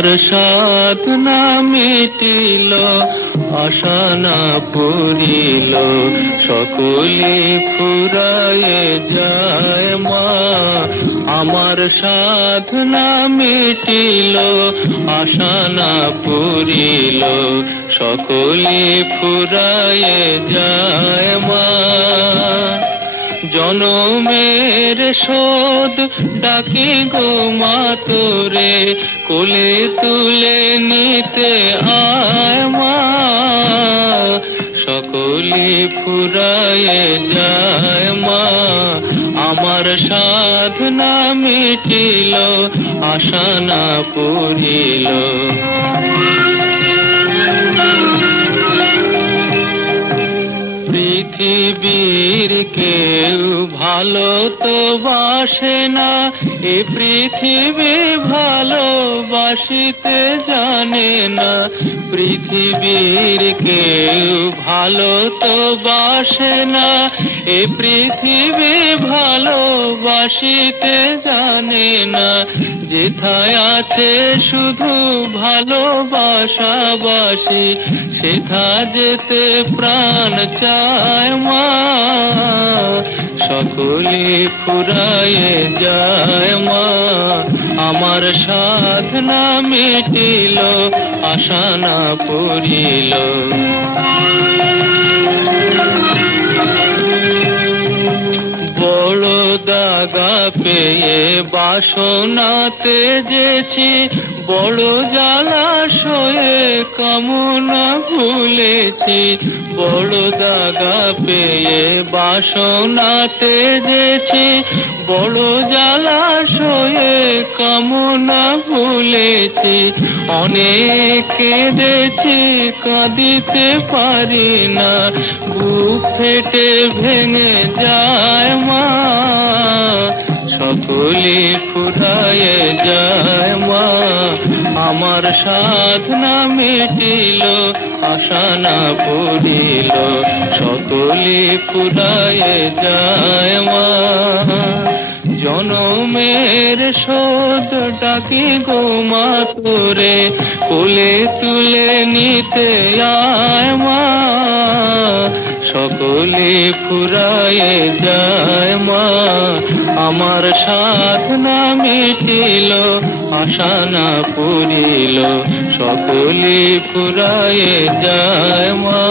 আমার সাধনা মিটিল, আশা না পুরিল, সকলে ফুরায়ে যায় মা। আমার সাধনা মিটিল, আশা না পুরিল, সকলে ফুরায়ে যায় মা। জনমের শোধ ডাকি গো মা তোরে, কোলে তুলে নিতে আয় মা। সকলে ফুরায়ে যায় মা, আমার সাধনা মিটিল, আশা না পুরিল। পৃথিবীর কেউ ভালো তো বাসে না, এ পৃথিবী ভালোবাসিতে জানে না। পৃথিবীর কেউ ভালো তো বাসে না, এ পৃথিবী ভালোবাসিতে জানে না। যেথায় আছে শুধু ভালোবাসাবাসি, সেথা যেতে প্রাণ চায় মা। সকলে ফুরায়ে যায় মা, আমার সাধনা মিটিল, আশা না পুরিল। বড় দাগা পেয়ে বাসনাতে যেছি, বড় জলাশয়ে কামনা ভুলেছি। বড় দাগা পেয়ে বাসনাতে যেছি, বড় জলাশয়ে কামনা ভুলেছি। অনেক কেঁদেছি কাঁদিতে পারি না, বুক ফেটে ভেঙে যায় মা। সকলে ফুরায়ে যায় মা, আমার সাধনা মিটিল, আশা না পুরিল, সকলে ফুরায়ে যায় মা। জনমের শোধ ডাকি গো মা তোরে, কোলে তুলে নিতে আয় মা। সকলে ফুরায়ে যায় মা, আমার সাধনা মিটিল, আশা না পুরিল, সকলে ফুরায়ে যায় মা।